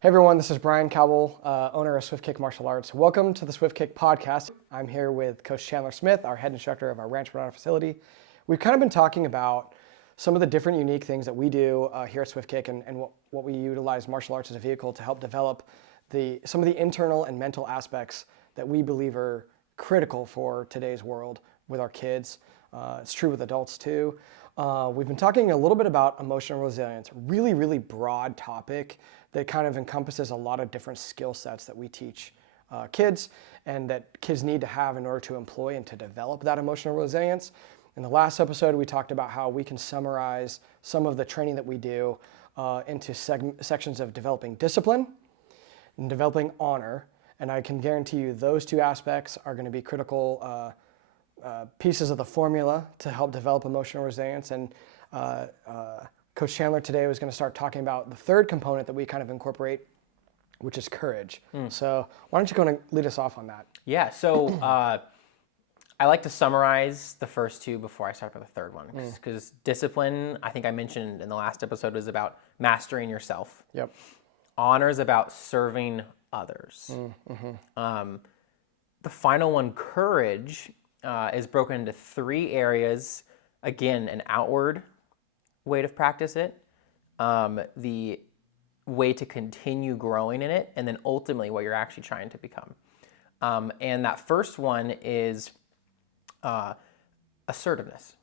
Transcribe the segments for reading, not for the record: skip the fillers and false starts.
Hey everyone, this is Brian Cowell, owner of SwiftKick Martial Arts. Welcome to the SwiftKick Podcast. I'm here with Coach Chandler Smith, our head instructor of our Rancho Bernardo facility. We've kind of been talking about some of the different unique things that we do here at SwiftKick and what we utilize martial arts as a vehicle to help develop some of the internal and mental aspects that we believe are critical for today's world with our kids. It's true with adults too. We've been talking a little bit about emotional resilience, really, really broad topic that kind of encompasses a lot of different skill sets that we teach kids and that kids need to have in order to employ and to develop that emotional resilience. In the last episode, we talked about how we can summarize some of the training that we do into sections of developing discipline and developing honor. And I can guarantee you those two aspects are going to be critical pieces of the formula to help develop emotional resilience. And Coach Chandler today was going to start talking about the third component that we kind of incorporate, which is courage. So why don't you go and lead us off on that? Yeah, so I like to summarize the first two before I start with the third one. Because discipline, I think I mentioned in the last episode, is about mastering yourself. Yep. Honor is about serving others. The final one, courage, is broken into three areas. Again, an outward way to practice it, the way to continue growing in it, and then ultimately what you're actually trying to become. And that first one is assertiveness,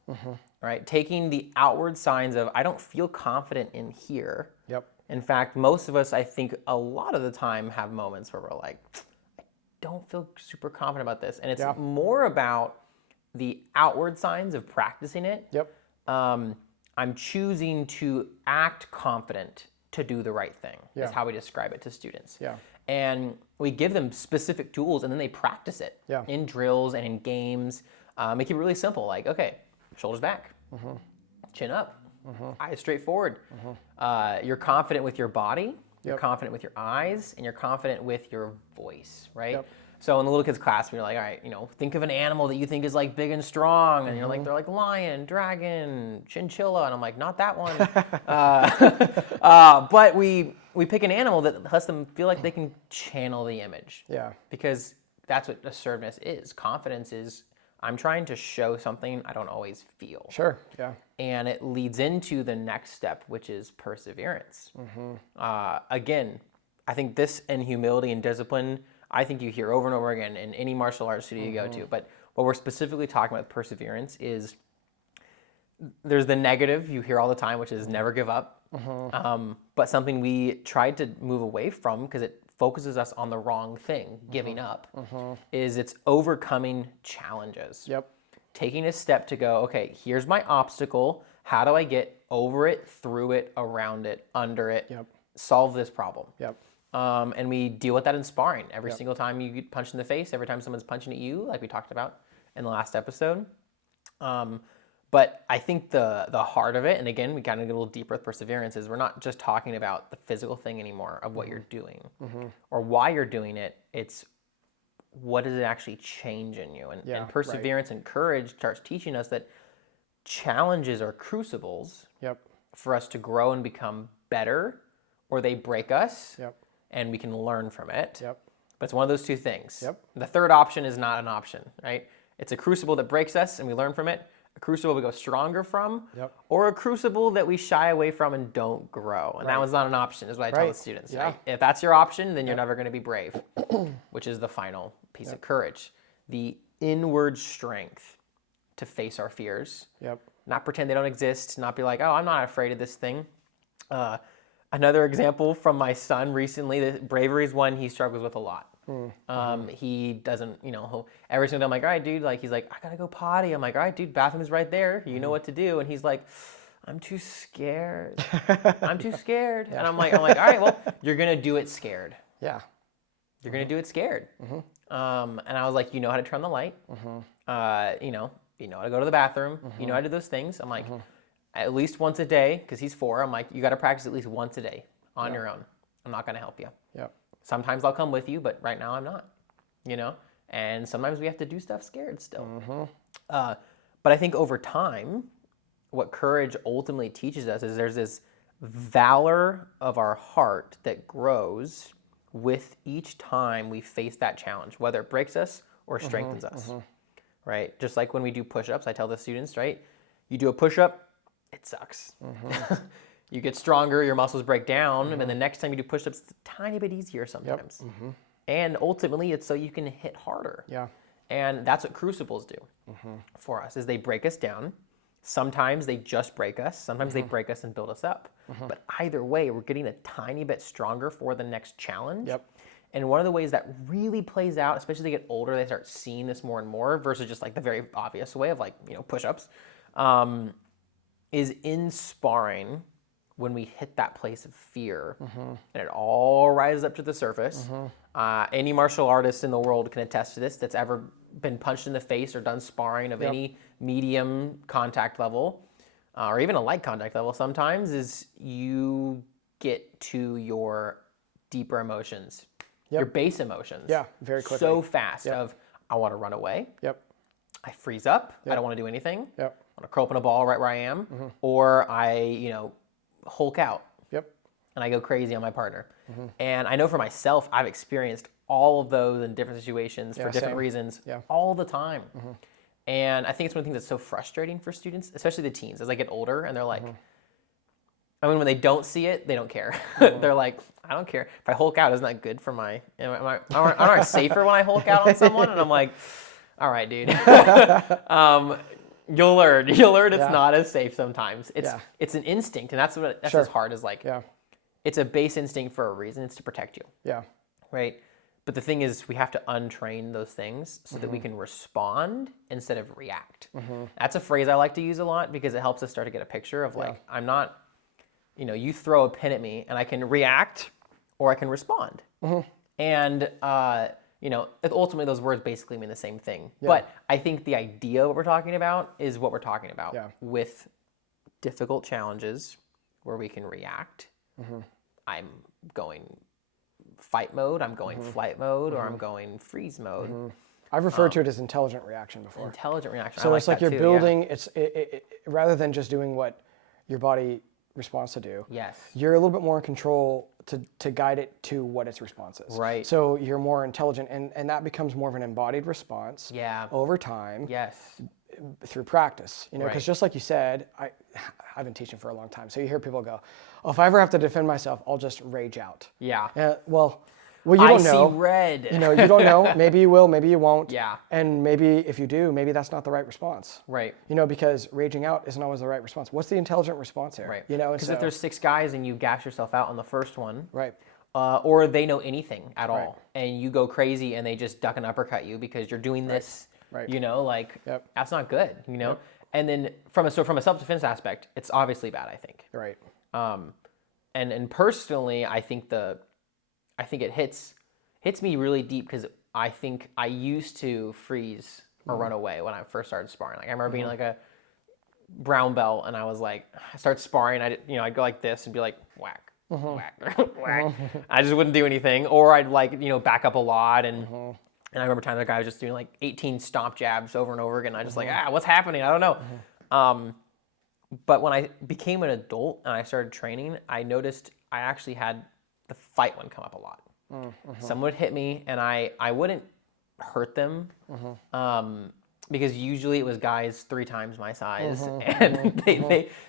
right? Taking the outward signs of, I don't feel confident in here. Yep. In fact, most of us, I think a lot of the time have moments where we're like, I don't feel super confident about this. And it's more about the outward signs of practicing it. Yep. I'm choosing to act confident to do the right thing, is how we describe it to students. Yeah. And we give them specific tools and then they practice it in drills and in games. Make it really simple, like, okay, shoulders back, chin up, eyes straight forward. You're confident with your body, you're confident with your eyes, and you're confident with your voice, right? Yep. So in the little kids class, we're like, all right, think of an animal that you think is like big and strong, and you're like, they're like lion, dragon, chinchilla, and I'm like, not that one. But we pick an animal that lets them feel like they can channel the image. Yeah. Because that's what assertiveness is. Confidence is, I'm trying to show something I don't always feel. Sure. Yeah. And it leads into the next step, which is perseverance. Again, I think this and humility and discipline, I think you hear over and over again in any martial arts studio you go to. But what we're specifically talking about with perseverance is there's the negative you hear all the time, which is never give up. But something we tried to move away from because it focuses us on the wrong thing, giving up, is it's overcoming challenges. Yep. Taking a step to go, okay, here's my obstacle. How do I get over it, through it, around it, under it, solve this problem? Yep. And we deal with that in sparring. Every single time you get punched in the face, every time someone's punching at you, like we talked about in the last episode. But I think the heart of it, and again, we kind of get a little deeper with perseverance, is we're not just talking about the physical thing anymore of what you're doing or why you're doing it. It's what does it actually change in you? And perseverance and courage starts teaching us that challenges are crucibles for us to grow and become better, or they break us. And we can learn from it. But it's one of those two things. The third option is not an option, right? It's a crucible that breaks us and we learn from it, a crucible we go stronger from, or a crucible that we shy away from and don't grow. And that one's not an option, is what I tell the students. Right? If that's your option, then you're never going to be brave, which is the final piece of courage. The inward strength to face our fears, not pretend they don't exist, not be like, oh, I'm not afraid of this thing. Another example from my son recently, the bravery is one he struggles with a lot. He doesn't, every single day I'm like, all right, dude, he's like, I gotta go potty. I'm like, all right, dude, bathroom is right there. You know what to do. And he's like, I'm too scared. I'm too scared. And I'm like, all right, well, you're gonna do it scared. Yeah. You're gonna do it scared. And I was like, you know how to turn the light. You know how to go to the bathroom. You know how to do those things. I'm like, at least once a day, because he's 4, I'm like, you got to practice at least once a day on your own. I'm not going to help you. Sometimes I'll come with you, but right now I'm not, And sometimes we have to do stuff scared still. But I think over time, what courage ultimately teaches us is there's this valor of our heart that grows with each time we face that challenge, whether it breaks us or strengthens us, right? Just like when we do push-ups, I tell the students, right? You do a push-up, it sucks. You get stronger, your muscles break down, and then the next time you do push-ups, it's a tiny bit easier sometimes. And ultimately, it's so you can hit harder. Yeah. And that's what crucibles do for us, is they break us down. Sometimes they just break us. Sometimes they break us and build us up. But either way, we're getting a tiny bit stronger for the next challenge. Yep. And one of the ways that really plays out, especially as they get older, they start seeing this more and more versus just like the very obvious way of like, push-ups, is in sparring when we hit that place of fear and it all rises up to the surface. Any martial artist in the world can attest to this that's ever been punched in the face or done sparring of any medium contact level or even a light contact level sometimes, is you get to your deeper emotions, your base emotions. Yeah, very quickly. So fast of, I want to run away. I freeze up. I don't want to do anything. I want to curl up in a ball right where I am. Or I, Hulk out. And I go crazy on my partner. And I know for myself, I've experienced all of those in different situations for different reasons all the time. And I think it's one of the things that's so frustrating for students, especially the teens, as I get older and they're like, I mean, when they don't see it, they don't care. They're like, I don't care. If I Hulk out, isn't that good for my, aren't I safer when I Hulk out on someone? And I'm like, all right, dude. You'll learn it's not as safe sometimes. It's an instinct, and that's as hard as like, it's a base instinct for a reason. It's to protect you. Right? But the thing is, we have to untrain those things so that we can respond instead of react. That's a phrase I like to use a lot because it helps us start to get a picture of like, I'm not, you throw a pin at me and I can react or I can respond. And, ultimately those words basically mean the same thing. But I think the idea of what we're talking about is what we're talking about with difficult challenges where we can react. I'm going fight mode, I'm going flight mode, or I'm going freeze mode. I've referred to it as intelligent reaction before. Intelligent reaction. So it's like you're too, building, it's rather than just doing what your body responds to do. Yes. You're a little bit more in control to guide it to what its response is. Right. So you're more intelligent, and that becomes more of an embodied response over time. Yes. Through practice, because just like you said, I've been teaching for a long time. So you hear people go, "Oh, if I ever have to defend myself, I'll just rage out." Yeah. Well, you don't know. I see red. You don't know. Maybe you will. Maybe you won't. Yeah. And maybe if you do, maybe that's not the right response. Right. Because raging out isn't always the right response. What's the intelligent response here? Right. Because if there's 6 guys and you gas yourself out on the first one. Right. Or they know anything at all, and you go crazy and they just duck and uppercut you because you're doing this. Right. That's not good, And then from a self-defense aspect, it's obviously bad, I think. Right. And personally, I think it hits me really deep because I think I used to freeze or run away when I first started sparring. Like I remember being like a brown belt, and I was like, I start sparring, I'd go like this and be like whack. Whack, whack. I just wouldn't do anything, or I'd back up a lot and. And I remember times the guy was just doing like 18 stomp jabs over and over again. I just what's happening? I don't know. But when I became an adult and I started training, I noticed I actually had the fight one come up a lot. Someone would hit me and I wouldn't hurt them because usually it was guys 3 times my size and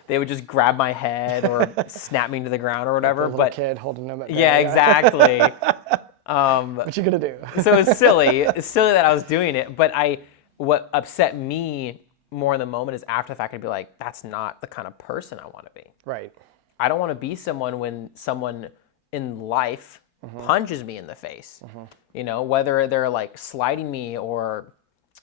they would just grab my head or snap me to the ground or whatever. Like a little kid holding them at bay. Yeah, exactly. What you gonna do? So it's silly. It's silly that I was doing it, but what upset me more in the moment is after the fact I'd be like, that's not the kind of person I want to be. Right. I don't want to be someone when someone in life punches me in the face. Whether they're like sliding me or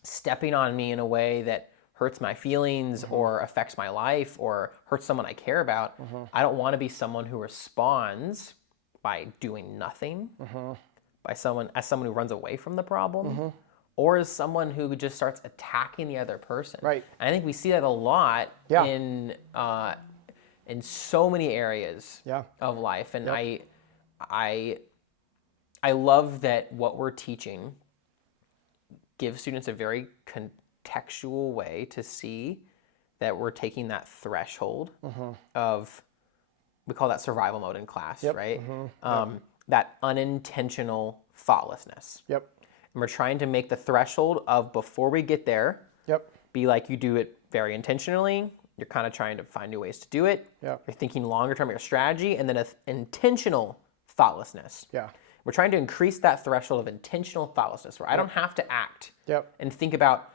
stepping on me in a way that hurts my feelings or affects my life or hurts someone I care about. I don't want to be someone who responds by doing nothing. As someone who runs away from the problem, or as someone who just starts attacking the other person. Right. And I think we see that a lot in so many areas of life. And I love that what we're teaching gives students a very contextual way to see that we're taking that threshold of we call that survival mode in class, Yep. right? That unintentional thoughtlessness. Yep. And we're trying to make the threshold of before we get there, Yep. be like you do it very intentionally. You're kind of trying to find new ways to do it. Yep. You're thinking longer term, your strategy, and then an intentional thoughtlessness. Yeah. We're trying to increase that threshold of intentional thoughtlessness where I don't have to act Yep. and think about,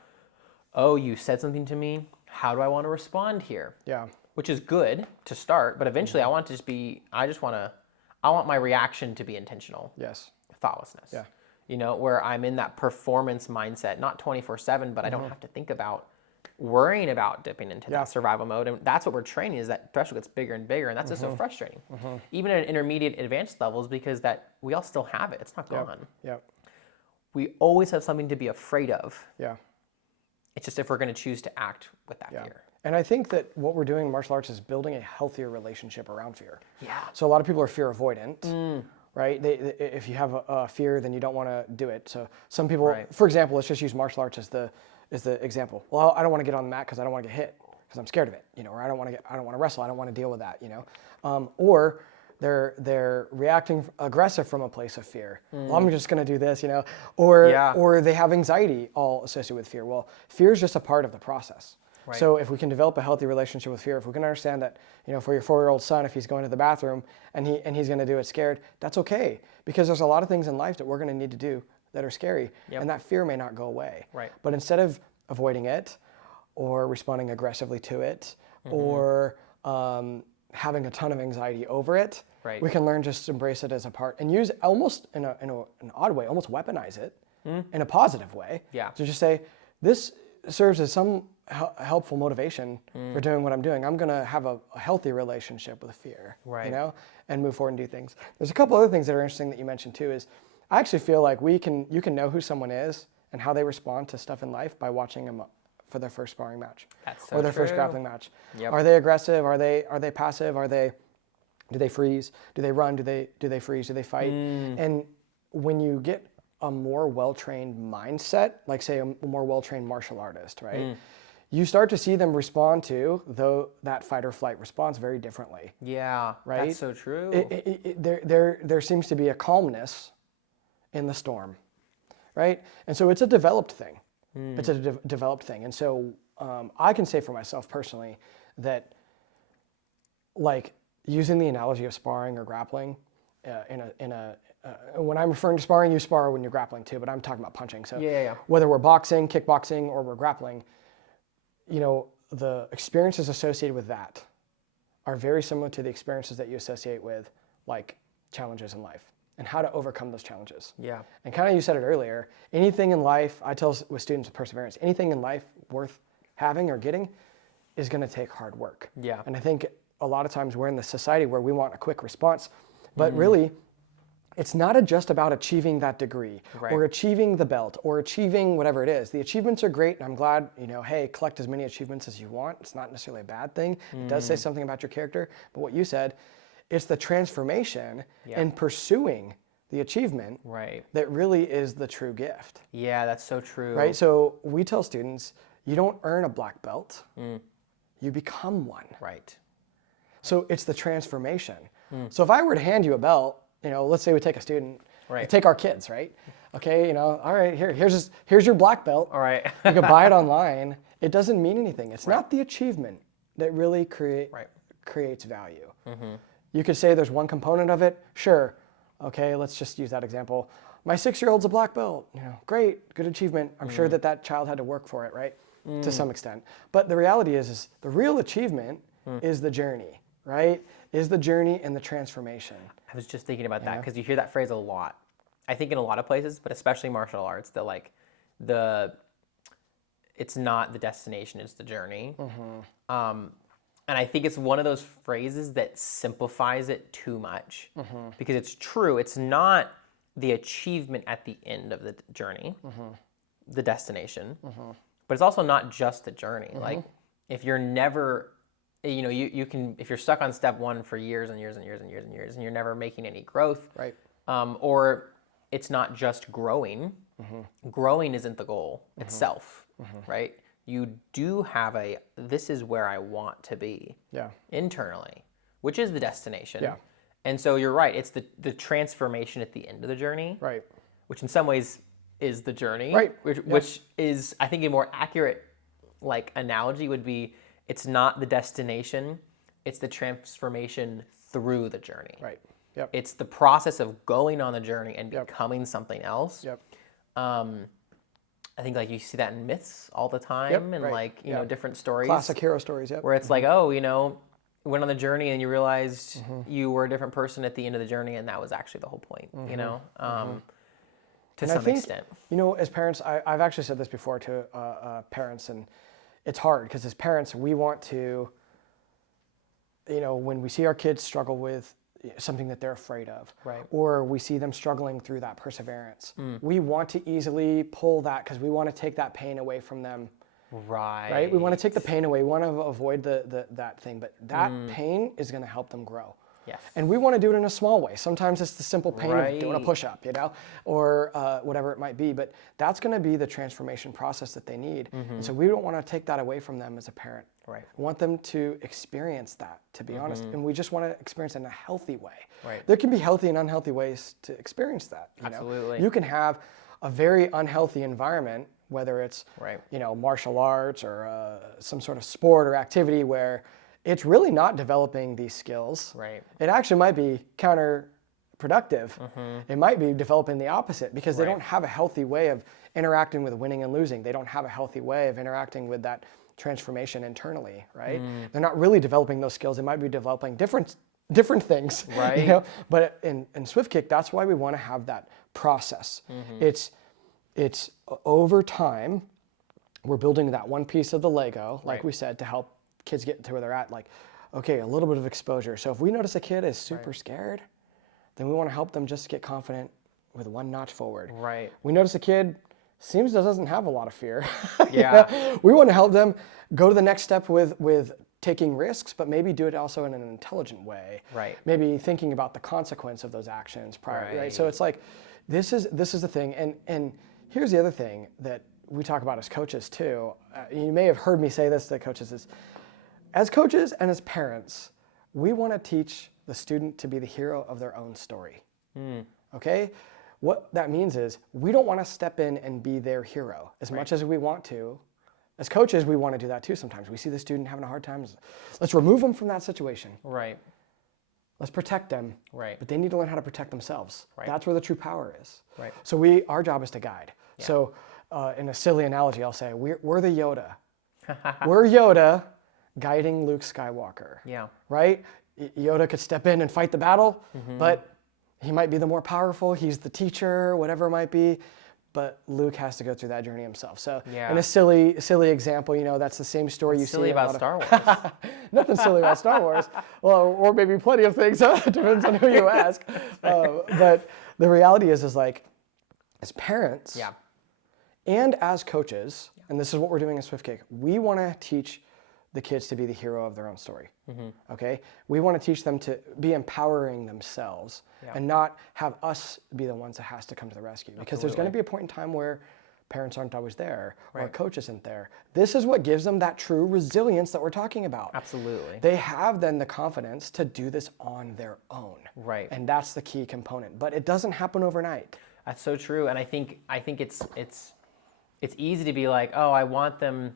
oh, you said something to me. How do I want to respond here? Yeah. Which is good to start, but eventually I want to just be, I want my reaction to be intentional. Yes. Thoughtlessness. Yeah. You know, where I'm in that performance mindset, not 24/7, but I don't have to think about worrying about dipping into that survival mode. And that's what we're training, is that threshold gets bigger and bigger, and that's just so frustrating. Even at intermediate advanced levels, because that we all still have it. It's not gone. Yep. We always have something to be afraid of. Yeah. It's just if we're going to choose to act with that fear. And I think that what we're doing in martial arts is building a healthier relationship around fear. Yeah. So a lot of people are fear avoidant, right? If you have a fear, then you don't want to do it. So some people, for example, let's just use martial arts as the example. Well, I don't want to get on the mat because I don't want to get hit because I'm scared of it, you know, or I don't want to wrestle. I don't want to deal with that, you know, or they're reacting aggressive from a place of fear. Well, I'm just going to do this, you know, or they have anxiety all associated with fear. Well, fear is just a part of the process. Right. So if we can develop a healthy relationship with fear, if we can understand that, you know, for your 4-year-old son, if he's going to the bathroom and he's going to do it scared, that's okay, because there's a lot of things in life that we're going to need to do that are scary, and that fear may not go away. Right. But instead of avoiding it or responding aggressively to it or having a ton of anxiety over it, we can learn just to embrace it as a part and use almost in an odd way, almost weaponize it in a positive way. Yeah. To just say, this serves as some helpful motivation for doing what I'm doing. I'm going to have a healthy relationship with fear, you know, and move forward and do things. There's a couple other things that are interesting that you mentioned too. Is I actually feel like you can know who someone is and how they respond to stuff in life by watching them for their first sparring match or their first grappling match. Yep. Are they aggressive? Are they passive? Do they freeze? Do they run? Do they freeze? Do they fight? And when you get a more well-trained mindset, like say a more well-trained martial artist, right? You start to see them respond to that fight or flight response very differently. Yeah, right. That's so true. There seems to be a calmness in the storm, right? And so it's a developed thing. It's a developed thing. And so I can say for myself personally that, like, using the analogy of sparring or grappling, when I'm referring to sparring, you spar when you're grappling too, but I'm talking about punching. So whether we're boxing, kickboxing, or we're grappling, you know, the experiences associated with that are very similar to the experiences that you associate with, like, challenges in life and how to overcome those challenges. Yeah. And kind of, you said it earlier, anything in life, I tell with students with perseverance, anything in life worth having or getting is going to take hard work. Yeah. And I think a lot of times we're in the society where we want a quick response, but really, it's not just about achieving that degree or achieving the belt or achieving whatever it is. The achievements are great, and I'm glad, you know, hey, collect as many achievements as you want. It's not necessarily a bad thing. It does say something about your character. But what you said, it's the transformation and pursuing the achievement that really is the true gift. Yeah, that's so true. Right? So we tell students, you don't earn a black belt. You become one. Right. So it's the transformation. So if I were to hand you a belt, you know, let's say we take a student, we take our kids, right? Okay, you know, all right, here's your black belt. All right. You can buy it online. It doesn't mean anything. It's not the achievement that really creates value. You could say there's one component of it. Sure. Okay, let's just use that example. My 6-year-old's a black belt. You know, great, good achievement. I'm sure that child had to work for it, right? To some extent. But the reality is the real achievement is the journey, right? Is the journey and the transformation. I was just thinking about that because you hear that phrase a lot. I think in a lot of places, but especially martial arts, that like it's not the destination, it's the journey. And I think it's one of those phrases that simplifies it too much because it's true. It's not the achievement at the end of the journey, the destination, but it's also not just the journey. Like if you're never, you know, you can, if you're stuck on step one for years and years and years and years and years and you're never making any growth, right? Or it's not just growing. Growing isn't the goal itself, right? You do have this is where I want to be internally, which is the destination. Yeah. And so you're right. It's the transformation at the end of the journey, Right. which in some ways is the journey. Right. Which is, I think, a more accurate like analogy would be, it's not the destination, it's the transformation through the journey. Right. Yep. It's the process of going on the journey and becoming something else. Yep. I think like you see that in myths all the time, and like you know, different stories. Classic hero stories. Yep. Where it's like, oh, you know, went on the journey and you realized you were a different person at the end of the journey, and that was actually the whole point. You know, to some extent. You know, as parents, I've actually said this before to parents, and it's hard because as parents, we want to, you know, when we see our kids struggle with something that they're afraid of, right, or we see them struggling through that perseverance, we want to easily pull that because we want to take that pain away from them. Right. We want to take the pain away. We want to avoid that thing, but that pain is going to help them grow. Yes. And we want to do it in a small way. Sometimes it's the simple pain of doing a push-up, you know, or whatever it might be. But that's going to be the transformation process that they need. And so we don't want to take that away from them as a parent. Right. We want them to experience that, to be honest. And we just want to experience it in a healthy way. Right. There can be healthy and unhealthy ways to experience that. You Absolutely. know? You can have a very unhealthy environment, whether it's, you know, martial arts or some sort of sport or activity where it's really not developing these skills. Right. It actually might be counterproductive. It might be developing the opposite because they don't have a healthy way of interacting with winning and losing. They don't have a healthy way of interacting with that transformation internally, right? They're not really developing those skills. They might be developing different things, right? You know? But in SwiftKick, that's why we want to have that process. It's over time, we're building that one piece of the Lego, like we said, to help kids get to where they're at. Like, okay, a little bit of exposure. So if we notice a kid is super scared, then we want to help them just get confident with one notch forward. Right. We notice a kid doesn't have a lot of fear. Yeah. You know? We want to help them go to the next step with taking risks, but maybe do it also in an intelligent way. Right. Maybe thinking about the consequence of those actions prior. Right. So it's like, this is the thing. And here's the other thing that we talk about as coaches too. You may have heard me say this to coaches is, as coaches and as parents, we want to teach the student to be the hero of their own story. Okay? What that means is we don't want to step in and be their hero as much as we want to. As coaches, we want to do that too sometimes. We see the student having a hard time. Let's remove them from that situation. Right. Let's protect them. Right. But they need to learn how to protect themselves. Right. That's where the true power is. Right. So our job is to guide. Yeah. So in a silly analogy, I'll say we're the Yoda. We're Yoda guiding Luke Skywalker. Yeah. Right? Yoda could step in and fight the battle, but he might be the more powerful. He's the teacher, whatever it might be. But Luke has to go through that journey himself. So in a silly example, you know, that's the same story What's you silly see about Star Wars. Nothing silly about Star Wars. Well, or maybe plenty of things. Depends on who you ask. But the reality is like, as parents and as coaches, and this is what we're doing in SwiftKick, we want to teach the kids to be the hero of their own story. Okay? We want to teach them to be empowering themselves and not have us be the ones that has to come to the rescue. Because there's going to be a point in time where parents aren't always there or a coach isn't there. This is what gives them that true resilience that we're talking about. Absolutely. They have then the confidence to do this on their own. Right. And that's the key component. But it doesn't happen overnight. That's so true. And I think it's easy to be like, oh, I want them.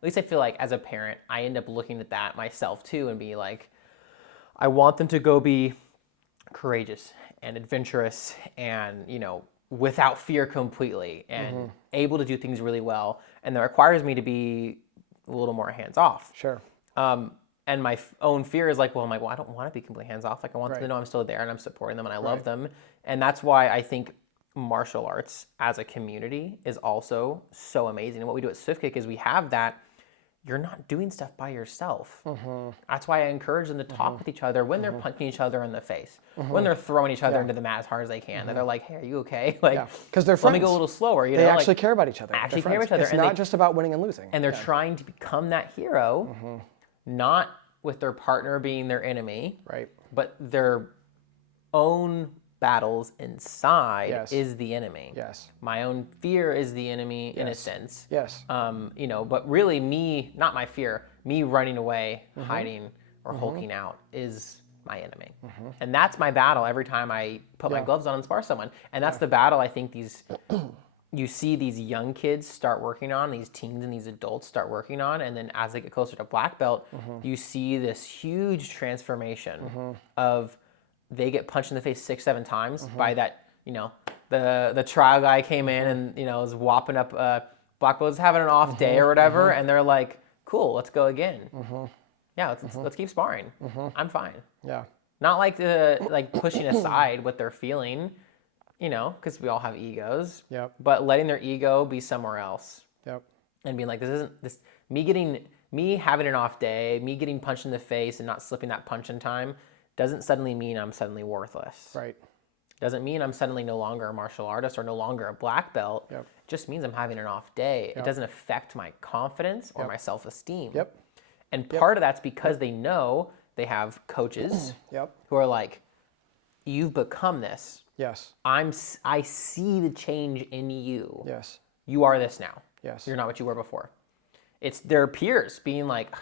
At least I feel like as a parent, I end up looking at that myself too and be like, I want them to go be courageous and adventurous and, you know, without fear completely and able to do things really well. And that requires me to be a little more hands-off. Sure. And my own fear is like, well, I don't want to be completely hands-off. Like I want them to know I'm still there and I'm supporting them and I love them. And that's why I think martial arts as a community is also so amazing. And what we do at SwiftKick is we have that. You're not doing stuff by yourself. That's why I encourage them to talk with each other when they're punching each other in the face, when they're throwing each other into the mat as hard as they can. And they're like, hey, are you okay? Like, because they're friends. Let me go a little slower. You know, they actually care about each other. Actually care about each other. It's not just about winning and losing. And they're trying to become that hero, not with their partner being their enemy, but their own battles inside is the enemy. Yes. My own fear is the enemy in a sense. Yes. You know, but really not my fear, me running away, hiding, or hulking out is my enemy. And that's my battle every time I put my gloves on and spar someone. And that's the battle I think you see these young kids start working on, these teens and these adults start working on, and then as they get closer to black belt, you see this huge transformation of they get punched in the face 6-7 times by that, the trial guy came in and, was whopping up, black belt's having an off day or whatever, and they're like, cool, let's go again. Yeah, let's keep sparring. I'm fine. Yeah. Not like pushing aside what they're feeling, because we all have egos. Yep. But letting their ego be somewhere else. Yep. And being like, me having an off day, me getting punched in the face and not slipping that punch in time doesn't suddenly mean I'm suddenly worthless. Right. Doesn't mean I'm suddenly no longer a martial artist or no longer a black belt. Yep. It just means I'm having an off day. Yep. It doesn't affect my confidence or my self-esteem. Yep. And part of that's because they know they have coaches who are like, you've become this. Yes. I see the change in you. Yes. You are this now. Yes. You're not what you were before. It's their peers being like,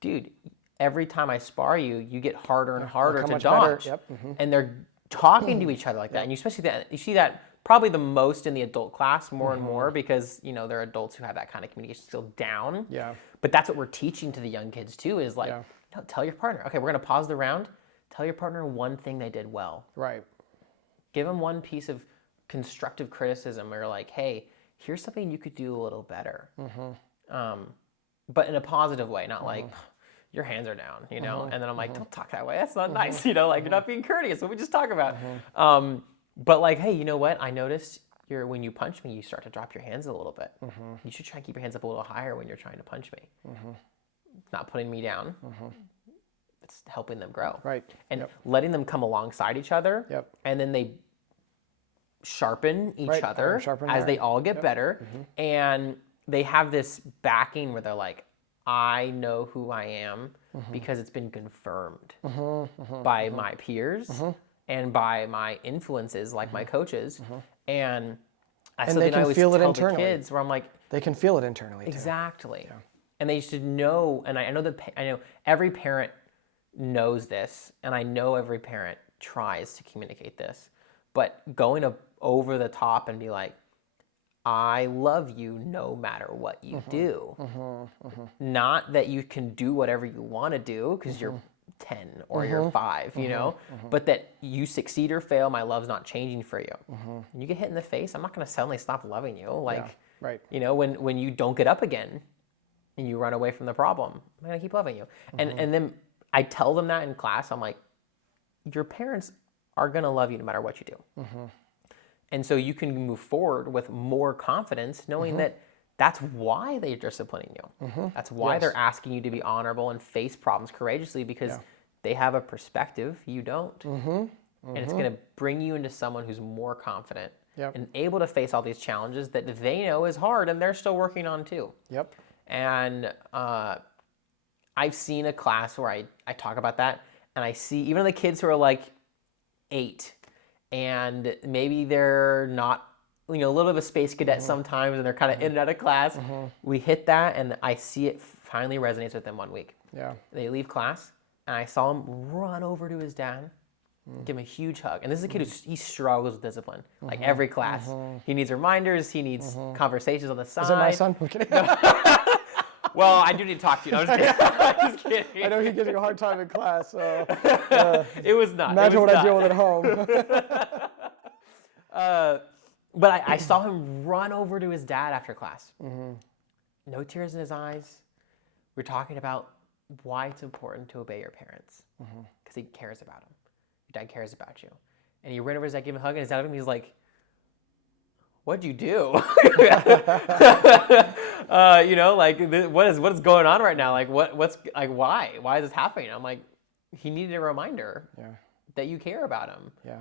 dude, every time I spar you, you get harder and harder to dodge. Yep. And they're talking to each other like that. And you see that probably the most in the adult class more and more because, there are adults who have that kind of communication skill down. Yeah. But that's what we're teaching to the young kids too is like, no, tell your partner, okay, we're going to pause the round. Tell your partner one thing they did well. Right. Give them one piece of constructive criticism or like, hey, here's something you could do a little better. But in a positive way, not like, your hands are down, And then I'm like, don't talk that way. That's not nice, like you're not being courteous. What we just talk about. But like, hey, you know what? I noticed when you punch me, you start to drop your hands a little bit. You should try and keep your hands up a little higher when you're trying to punch me. It's not putting me down. It's helping them grow. Right. And letting them come alongside each other. Yep. And then they sharpen each other as they all get better. And they have this backing where they're like, I know who I am because it's been confirmed by my peers and by my influences, like my coaches. And they can feel it tell internally. the kids where I'm like, they can feel it internally too. Exactly. Yeah. And they should know, and I know every parent knows this, and I know every parent tries to communicate this, but going over the top and be like, I love you no matter what you do. Not that you can do whatever you want to do because you're 10 or you're 5, but that you succeed or fail, my love's not changing for you. When you get hit in the face, I'm not going to suddenly stop loving you. Like, right. When you don't get up again and you run away from the problem, I'm going to keep loving you. And then I tell them that in class. I'm like, your parents are going to love you no matter what you do. And so you can move forward with more confidence knowing that that's why they're disciplining you. That's why they're asking you to be honorable and face problems courageously because they have a perspective you don't. And it's going to bring you into someone who's more confident and able to face all these challenges that they know is hard and they're still working on too. Yep. And I've seen a class where I talk about that and I see even the kids who are like 8 and maybe they're not, a little bit of a space cadet sometimes and they're kind of in and out of class. We hit that and I see it finally resonates with them one week. Yeah. They leave class and I saw him run over to his dad, give him a huge hug. And this is a kid he struggles with discipline, like every class. He needs reminders, he needs conversations on the side. Is it my son? I'm kidding. Well, I do need to talk to you. No, I'm just kidding. I know he gives you a hard time in class, so it was not. Imagine what I deal with at home. But I saw him run over to his dad after class. No tears in his eyes. We're talking about why it's important to obey your parents because he cares about them. Your dad cares about you. And he ran over his dad, gave him a hug, and his dad, he's like, what'd you do? What is going on right now? Like, what's like, why is this happening? I'm like, he needed a reminder that you care about him. Yeah.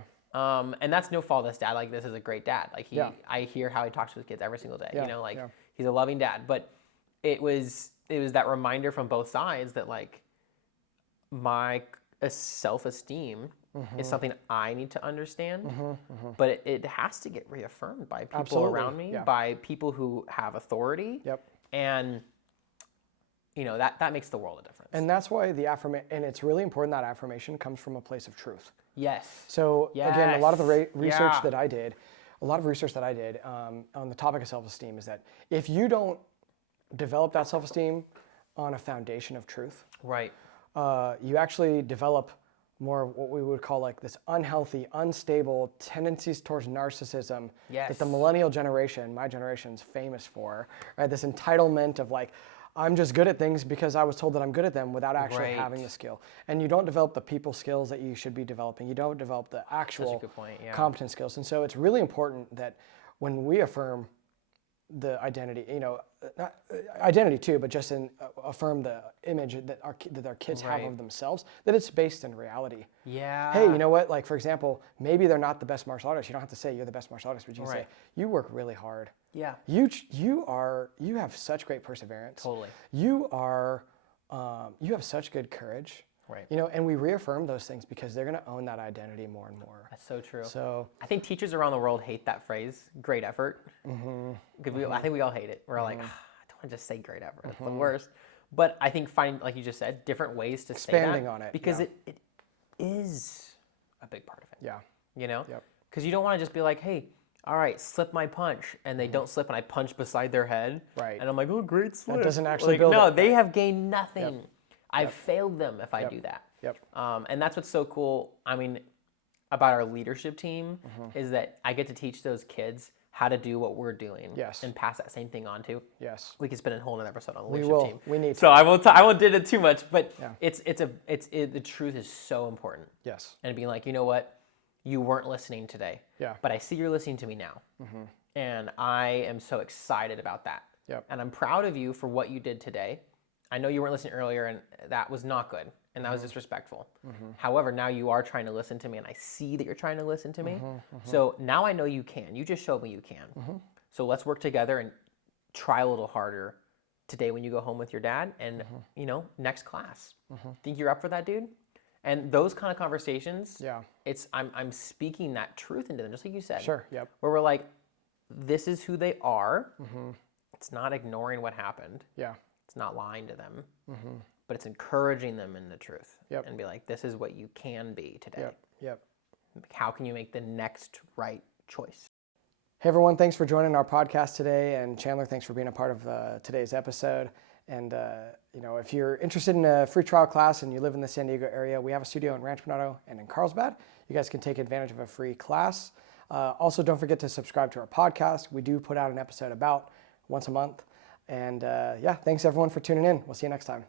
And that's no fault of this dad. Like, this is a great dad. Like, I hear how he talks to his kids every single day. He's a loving dad. But it was that reminder from both sides that like my self-esteem is something I need to understand, but it has to get reaffirmed by people around me, by people who have authority. Yep. And, that makes the world a difference. And that's why and it's really important that affirmation comes from a place of truth. Yes. So again, a lot of the research Yeah. that I did, on the topic of self-esteem is that if you don't develop that self-esteem on a foundation of truth, Right. you actually develop more of what we would call like this unhealthy, unstable tendencies towards narcissism Yes. that the millennial generation, my generation, is famous for, right? This entitlement of like, I'm just good at things because I was told that I'm good at them without actually Right. having the skill. And you don't develop the people skills that you should be developing. You don't develop the actual good point, yeah. competence skills. And so it's really important that when we affirm the identity, not identity too, but just affirm the image that our kids have Right. of themselves, that it's based in reality. Yeah. Hey, you know what? Like, for example, maybe they're not the best martial artist. You don't have to say you're the best martial artist, but you can say, Right. you work really hard. Yeah. You have such great perseverance. Totally. You have such good courage. Right. And we reaffirm those things because they're going to own that identity more and more. That's so true. So I think teachers around the world hate that phrase, great effort. I think we all hate it. We're like, I don't want to just say great effort. It's the worst. But I think finding, like you just said, different ways to Expanding say that. on it, Because yeah. it is a big part of it. yeah, Yep. Because you don't want to just be like, hey, all right, slip my punch. And they don't slip and I punch beside their head. Right. And I'm like, oh, great slip. that doesn't actually like, build no, it, they right? have gained nothing. I've failed them if I do that. Yep. And that's what's so cool, about our leadership team is that I get to teach those kids how to do what we're doing Yes. and pass that same thing on to. Yes. We could spend a whole other episode on the We leadership will. team. We need So to. I won't did it too much, but Yeah. the truth is so important. Yes. And being like, you know what? You weren't listening today. Yeah. But I see you're listening to me now. And I am so excited about that. Yep. And I'm proud of you for what you did today. I know you weren't listening earlier, and that was not good, and that was disrespectful. However, now you are trying to listen to me, and I see that you're trying to listen to me. So now I know you can. You just showed me you can. So let's work together and try a little harder today when you go home with your dad, and next class. Think you're up for that, dude? And those kind of conversations, Yeah. I'm speaking that truth into them, just like you said. Sure. Yep. Where we're like, this is who they are. It's not ignoring what happened. Yeah. It's not lying to them, but it's encouraging them in the truth. Yep. And be like, this is what you can be today. Yep. Yep. How can you make the next right choice? Hey everyone, thanks for joining our podcast today, and Chandler, thanks for being a part of today's episode. And if you're interested in a free trial class and you live in the San Diego area, we have a studio in Rancho Bernardo and in Carlsbad. You guys can take advantage of a free class. Also, don't forget to subscribe to our podcast. We do put out an episode about once a month. And thanks everyone for tuning in. We'll see you next time.